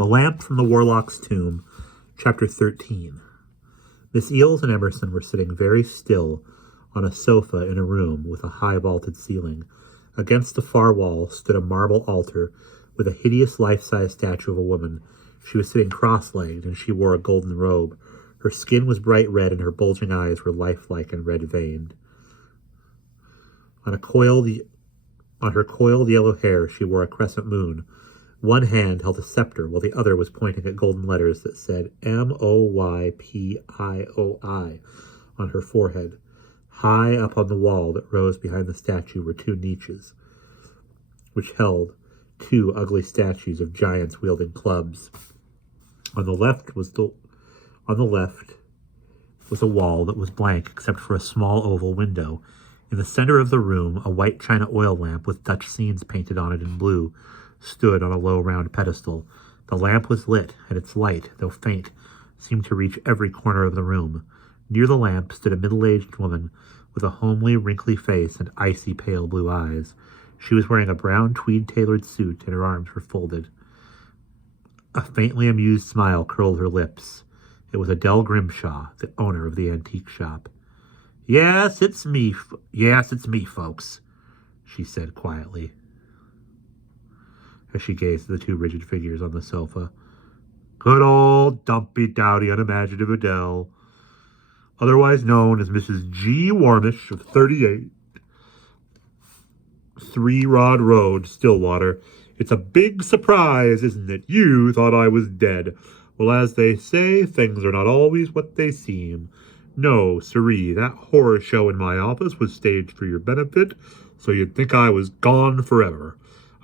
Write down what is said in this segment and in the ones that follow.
The Lamp from the Warlock's Tomb, Chapter 13. Miss Eels and Emerson were sitting very still on a sofa in a room with a high vaulted ceiling. Against the far wall stood a marble altar with a hideous life-size statue of a woman. She was sitting cross-legged, and she wore a golden robe. Her skin was bright red, and her bulging eyes were lifelike and red-veined. On her coiled yellow hair she wore a crescent moon. One hand held a scepter, while the other was pointing at golden letters that said M-O-Y-P-I-O-I on her forehead. High up on the wall that rose behind the statue were two niches, which held two ugly statues of giants wielding clubs. On the left was a wall that was blank except for a small oval window. In the center of the room, a white china oil lamp with Dutch scenes painted on it in blue stood on a low round pedestal. The lamp was lit, and its light, though faint, seemed to reach every corner of the room. Near the lamp stood a middle-aged woman with a homely, wrinkly face and icy pale blue eyes. She was wearing a brown tweed-tailored suit, and her arms were folded. A faintly amused smile curled her lips. It was Adele Grimshaw, the owner of the antique shop. Yes, it's me, folks," she said quietly, as she gazed at the two rigid figures on the sofa. "Good old, dumpy-dowdy, unimaginative Adele, otherwise known as Mrs. G. Warmish of 38, 3 Rod Road, Stillwater. It's a big surprise, isn't it? You thought I was dead. Well, as they say, things are not always what they seem. No, siree, that horror show in my office was staged for your benefit, so you'd think I was gone forever.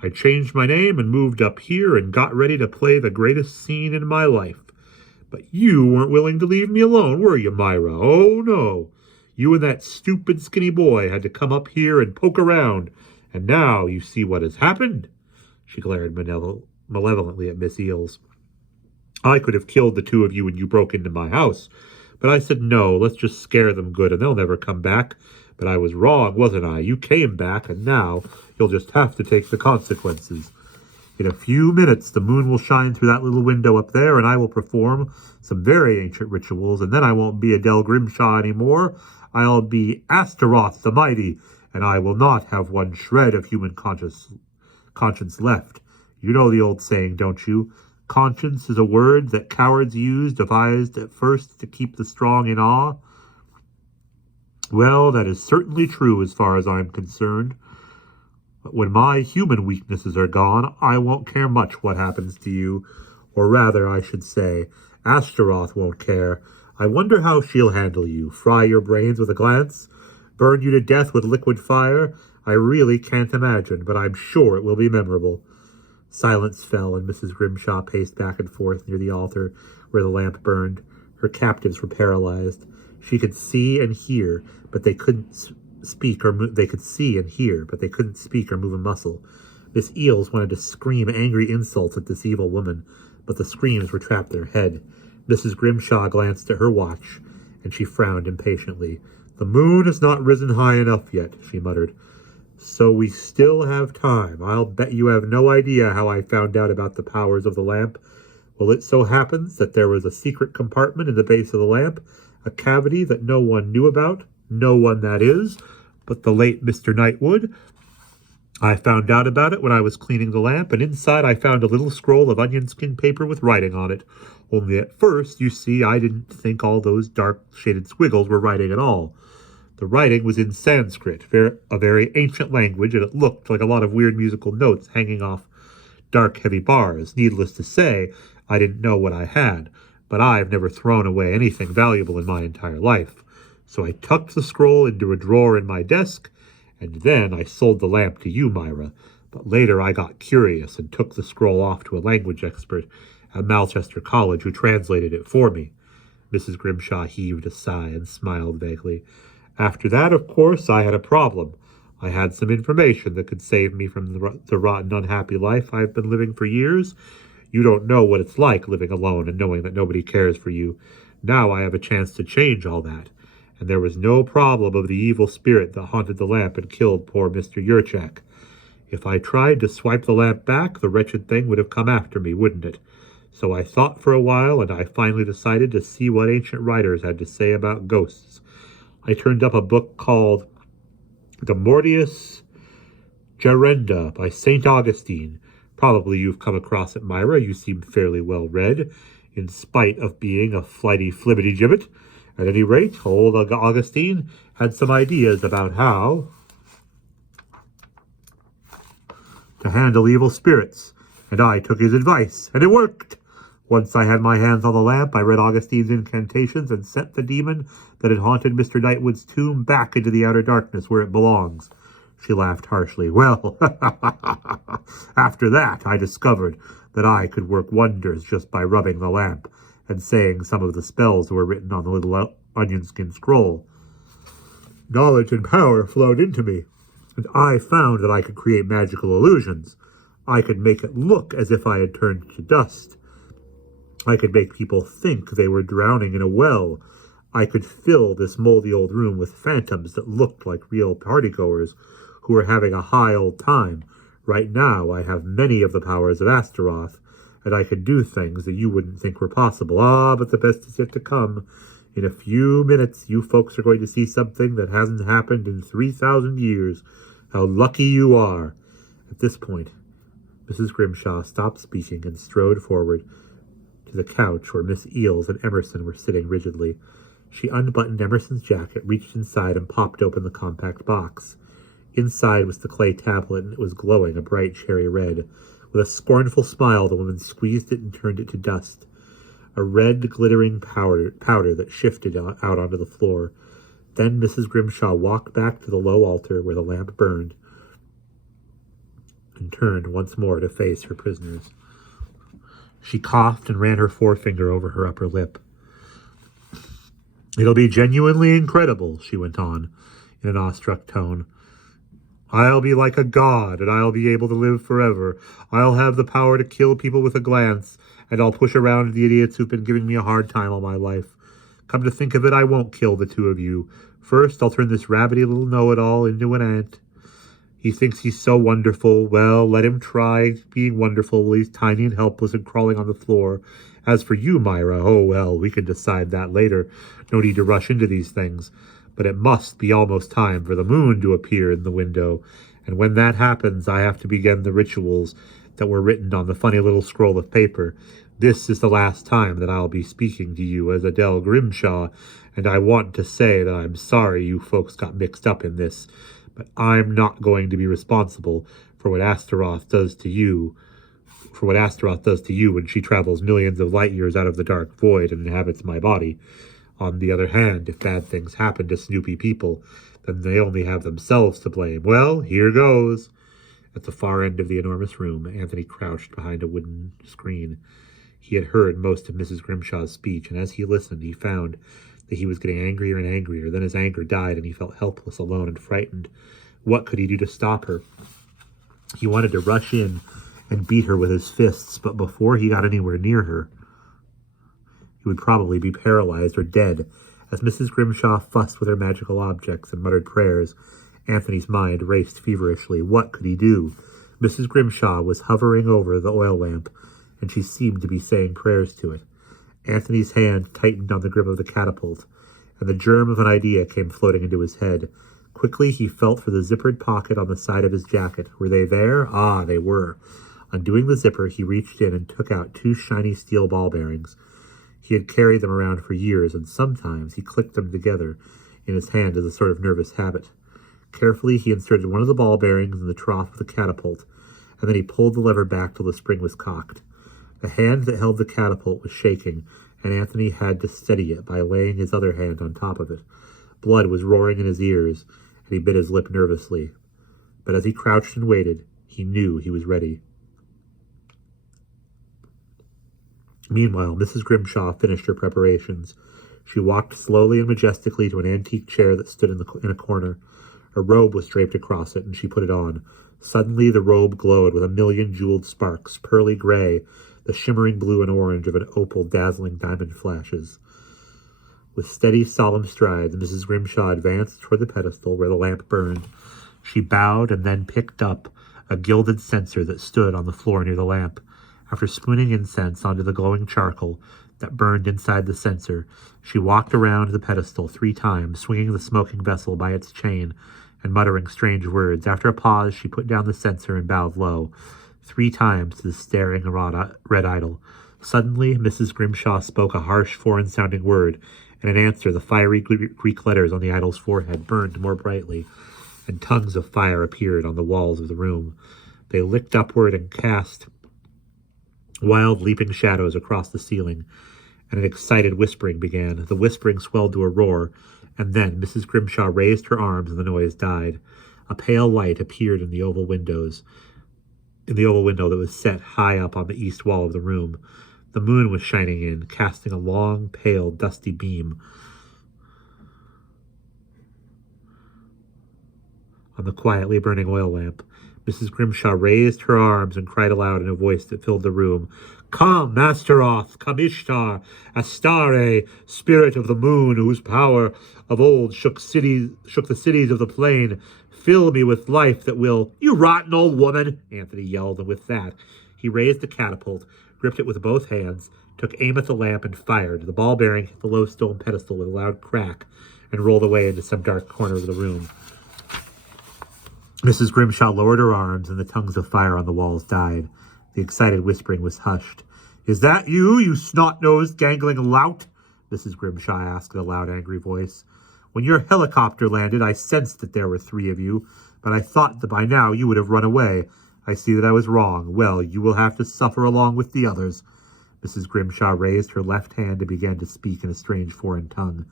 I changed my name and moved up here and got ready to play the greatest scene in my life. But you weren't willing to leave me alone, were you, Myra? Oh, no. You and that stupid skinny boy had to come up here and poke around, and now you see what has happened." She glared malevolently at Miss Eels. "I could have killed the two of you when you broke into my house, but I said no, let's just scare them good, and they'll never come back. But I was wrong, wasn't I? You came back, and now you'll just have to take the consequences. In a few minutes, the moon will shine through that little window up there, and I will perform some very ancient rituals, and then I won't be Adele Grimshaw anymore. I'll be Astaroth the Mighty, and I will not have one shred of human conscience left. You know the old saying, don't you? Conscience is a word that cowards use, devised at first to keep the strong in awe. Well, that is certainly true as far as I'm concerned. But when my human weaknesses are gone, I won't care much what happens to you. Or rather, I should say, Astaroth won't care. I wonder how she'll handle you. Fry your brains with a glance? Burn you to death with liquid fire? I really can't imagine, but I'm sure it will be memorable." Silence fell, and Mrs. Grimshaw paced back and forth near the altar where the lamp burned. Her captives were paralyzed. She could see and hear, but they couldn't speak or move. They could see and hear, but they couldn't speak or move a muscle. Miss Eels wanted to scream angry insults at this evil woman, but the screams were trapped in her head. Mrs. Grimshaw glanced at her watch, and she frowned impatiently. "The moon has not risen high enough yet," she muttered. "So we still have time. I'll bet you have no idea how I found out about the powers of the lamp. Well, it so happens that there was a secret compartment in the base of the lamp, a cavity that no one knew about, no one, that is, but the late Mr. Knightwood. I found out about it when I was cleaning the lamp, and inside I found a little scroll of onion skin paper with writing on it. Only at first, you see, I didn't think all those dark-shaded squiggles were writing at all. The writing was in Sanskrit, a very ancient language, and it looked like a lot of weird musical notes hanging off dark, heavy bars. Needless to say, I didn't know what I had, but I've never thrown away anything valuable in my entire life. So I tucked the scroll into a drawer in my desk, and then I sold the lamp to you, Myra. But later I got curious and took the scroll off to a language expert at Malchester College who translated it for me." Mrs. Grimshaw heaved a sigh and smiled vaguely. "After that, of course, I had a problem. I had some information that could save me from the rotten, unhappy life I've been living for years. You don't know what it's like living alone and knowing that nobody cares for you. Now I have a chance to change all that. And there was no problem of the evil spirit that haunted the lamp and killed poor Mr. Yurchak. If I tried to swipe the lamp back, the wretched thing would have come after me, wouldn't it? So I thought for a while, and I finally decided to see what ancient writers had to say about ghosts. I turned up a book called De Mortiis Gerenda by St. Augustine. Probably you've come across it, Myra. You seem fairly well read, in spite of being a flighty flibbity-gibbet. At any rate, old Augustine had some ideas about how to handle evil spirits, and I took his advice, and it worked. Once I had my hands on the lamp, I read Augustine's incantations and sent the demon that had haunted Mr. Knightwood's tomb back into the outer darkness where it belongs. She laughed harshly. Well, after that, I discovered that I could work wonders just by rubbing the lamp and saying some of the spells that were written on the little onion skin scroll. Knowledge and power flowed into me, and I found that I could create magical illusions. I could make it look as if I had turned to dust. I could make people think they were drowning in a well. I could fill this moldy old room with phantoms that looked like real partygoers who were having a high old time. Right now, I have many of the powers of Astaroth, and I could do things that you wouldn't think were possible. But the best is yet to come. In a few minutes, you folks are going to see something that hasn't happened in 3,000 years. How lucky you are. At this point, Mrs. Grimshaw stopped speaking and strode forward to the couch where Miss Eels and Emerson were sitting rigidly. She unbuttoned Emerson's jacket, reached inside, and popped open the compact box. Inside was the clay tablet, and it was glowing a bright cherry red. With a scornful smile, the woman squeezed it and turned it to dust. A red, glittering powder that shifted out onto the floor. Then Mrs. Grimshaw walked back to the low altar where the lamp burned and turned once more to face her prisoners. She coughed and ran her forefinger over her upper lip. It'll be genuinely incredible, she went on, in an awestruck tone. I'll be like a god, and I'll be able to live forever. I'll have the power to kill people with a glance, and I'll push around the idiots who've been giving me a hard time all my life. Come to think of it, I won't kill the two of you. First, I'll turn this rabbity little know-it-all into an ant. He thinks he's so wonderful. Well, let him try being wonderful while he's tiny and helpless and crawling on the floor. As for you, Myra, oh, well, we can decide that later. No need to rush into these things. But it must be almost time for the moon to appear in the window. And when that happens, I have to begin the rituals that were written on the funny little scroll of paper. This is the last time that I'll be speaking to you as Adele Grimshaw, and I want to say that I'm sorry you folks got mixed up in this, but I'm not going to be responsible for what Astaroth does to you, when she travels millions of light years out of the dark void and inhabits my body. On the other hand, if bad things happen to Snoopy people, then they only have themselves to blame. Well, here goes. At the far end of the enormous room, Anthony crouched behind a wooden screen. He had heard most of Mrs. Grimshaw's speech, and as he listened, he found that he was getting angrier and angrier. Then his anger died, and he felt helpless, alone, and frightened. What could he do to stop her? He wanted to rush in and beat her with his fists, but before he got anywhere near her, he would probably be paralyzed or dead. As Mrs. Grimshaw fussed with her magical objects and muttered prayers, Anthony's mind raced feverishly. What could he do? Mrs. Grimshaw was hovering over the oil lamp, and she seemed to be saying prayers to it. Anthony's hand tightened on the grip of the catapult, and the germ of an idea came floating into his head. Quickly he felt for the zippered pocket on the side of his jacket. Were they there? Ah, they were. Undoing the zipper, he reached in and took out 2 shiny steel ball bearings. He had carried them around for years, and sometimes he clicked them together in his hand as a sort of nervous habit. Carefully, he inserted one of the ball bearings in the trough of the catapult, and then he pulled the lever back till the spring was cocked. The hand that held the catapult was shaking, and Anthony had to steady it by laying his other hand on top of it. Blood was roaring in his ears, and he bit his lip nervously. But as he crouched and waited, he knew he was ready. Meanwhile, Mrs. Grimshaw finished her preparations. She walked slowly and majestically to an antique chair that stood in a corner. A robe was draped across it, and she put it on. Suddenly the robe glowed with a million jeweled sparks, pearly gray, the shimmering blue and orange of an opal dazzling diamond flashes. With steady, solemn strides, Mrs. Grimshaw advanced toward the pedestal where the lamp burned. She bowed and then picked up a gilded censer that stood on the floor near the lamp. After spooning incense onto the glowing charcoal that burned inside the censer, she walked around the pedestal 3 times, swinging the smoking vessel by its chain and muttering strange words. After a pause, she put down the censer and bowed low, 3 times to the staring red idol. Suddenly, Mrs. Grimshaw spoke a harsh, foreign-sounding word, and in answer, the fiery Greek letters on the idol's forehead burned more brightly, and tongues of fire appeared on the walls of the room. They licked upward and cast wild, leaping shadows across the ceiling, and an excited whispering began. The whispering swelled to a roar, and then Mrs. Grimshaw raised her arms and the noise died. A pale light appeared in the oval window that was set high up on the east wall of the room. The moon was shining in, casting a long, pale, dusty beam on the quietly burning oil lamp. Mrs. Grimshaw raised her arms and cried aloud in a voice that filled the room, "Come, Astaroth, come Ishtar, Astarte, spirit of the moon, whose power of old shook the cities of the plain. Fill me with life that will—" "You rotten old woman!" Anthony yelled, and with that, he raised the catapult, gripped it with both hands, took aim at the lamp, and fired. The ball bearing hit the low stone pedestal with a loud crack and rolled away into some dark corner of the room. Mrs. Grimshaw lowered her arms, and the tongues of fire on the walls died. The excited whispering was hushed. "Is that you, you snot-nosed, gangling lout?" Mrs. Grimshaw asked in a loud, angry voice. "When your helicopter landed, I sensed that there were 3 of you, but I thought that by now you would have run away. I see that I was wrong. Well, you will have to suffer along with the others." Mrs. Grimshaw raised her left hand and began to speak in a strange foreign tongue.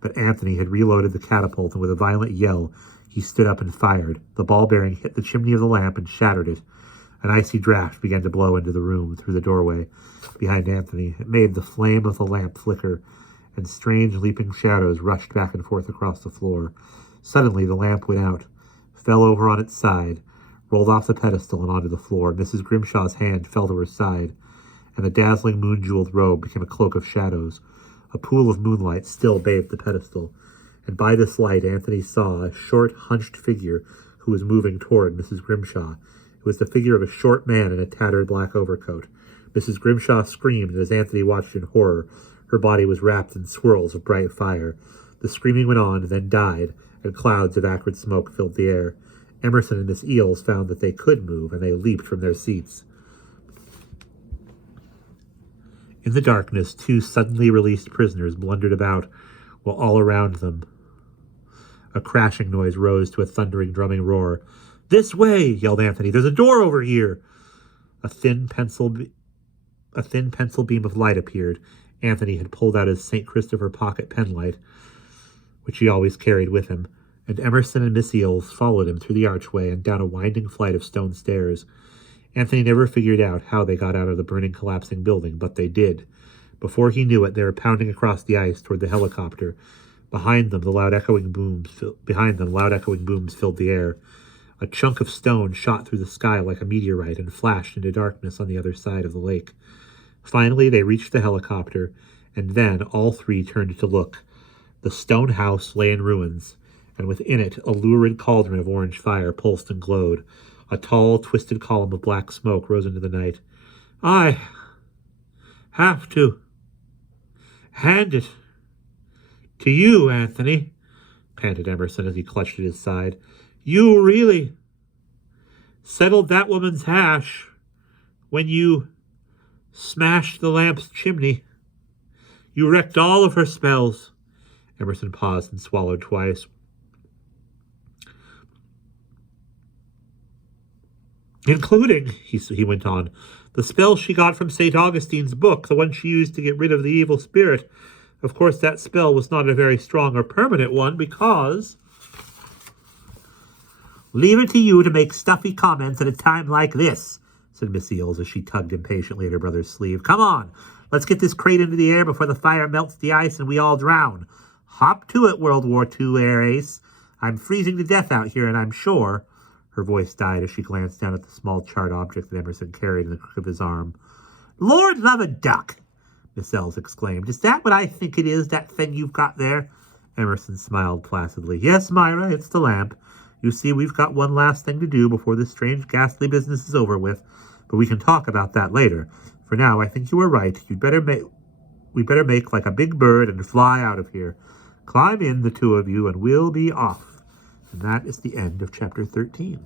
But Anthony had reloaded the catapult, and with a violent yell, he stood up and fired. The ball bearing hit the chimney of the lamp and shattered it. An icy draft began to blow into the room through the doorway behind Anthony. It made the flame of the lamp flicker, and strange leaping shadows rushed back and forth across the floor. Suddenly the lamp went out, fell over on its side, rolled off the pedestal and onto the floor. Mrs. Grimshaw's hand fell to her side, and the dazzling moon-jeweled robe became a cloak of shadows. A pool of moonlight still bathed the pedestal, and by this light Anthony saw a short, hunched figure who was moving toward Mrs. Grimshaw. It was the figure of a short man in a tattered black overcoat. Mrs. Grimshaw screamed, and as Anthony watched in horror, her body was wrapped in swirls of bright fire. The screaming went on, then died, and clouds of acrid smoke filled the air. Emerson and Miss Eels found that they could move, and they leaped from their seats. In the darkness, 2 suddenly released prisoners blundered about, while all around them a crashing noise rose to a thundering, drumming roar. "This way!" yelled Anthony. "There's a door over here!" A thin pencil beam of light appeared. Anthony had pulled out his St. Christopher pocket penlight, which he always carried with him, and Emerson and Miss Eels followed him through the archway and down a winding flight of stone stairs. Anthony never figured out how they got out of the burning, collapsing building, but they did. Before he knew it, they were pounding across the ice toward the helicopter. Behind them, loud echoing booms filled the air. A chunk of stone shot through the sky like a meteorite and flashed into darkness on the other side of the lake. Finally, they reached the helicopter, and then all 3 turned to look. The stone house lay in ruins, and within it a lurid cauldron of orange fire pulsed and glowed. A tall, twisted column of black smoke rose into the night. "I have to hand it to you, Anthony," panted Emerson as he clutched at his side. "You really settled that woman's hash when you smashed the lamp's chimney. You wrecked all of her spells." Emerson paused and swallowed twice. "Including," he went on, "the spell she got from St. Augustine's book, the one she used to get rid of the evil spirit. Of course, that spell was not a very strong or permanent one because—" "Leave it to you to make stuffy comments at a time like this," said Miss Eels as she tugged impatiently at her brother's sleeve. "Come on, let's get this crate into the air before the fire melts the ice and we all drown. Hop to it, World War II air ace. I'm freezing to death out here, and I'm sure—" Her voice died as she glanced down at the small charred object that Emerson carried in the crook of his arm. "Lord love a duck!" Miss Eels exclaimed. "Is that what I think it is, that thing you've got there?" Emerson smiled placidly. "Yes, Myra, it's the lamp. You see, we've got one last thing to do before this strange, ghastly business is over with. but we can talk about that later. For now, I think you were right. We better make like a big bird and fly out of here. Climb in, the two of you, and we'll be off. And that is the end of chapter 13.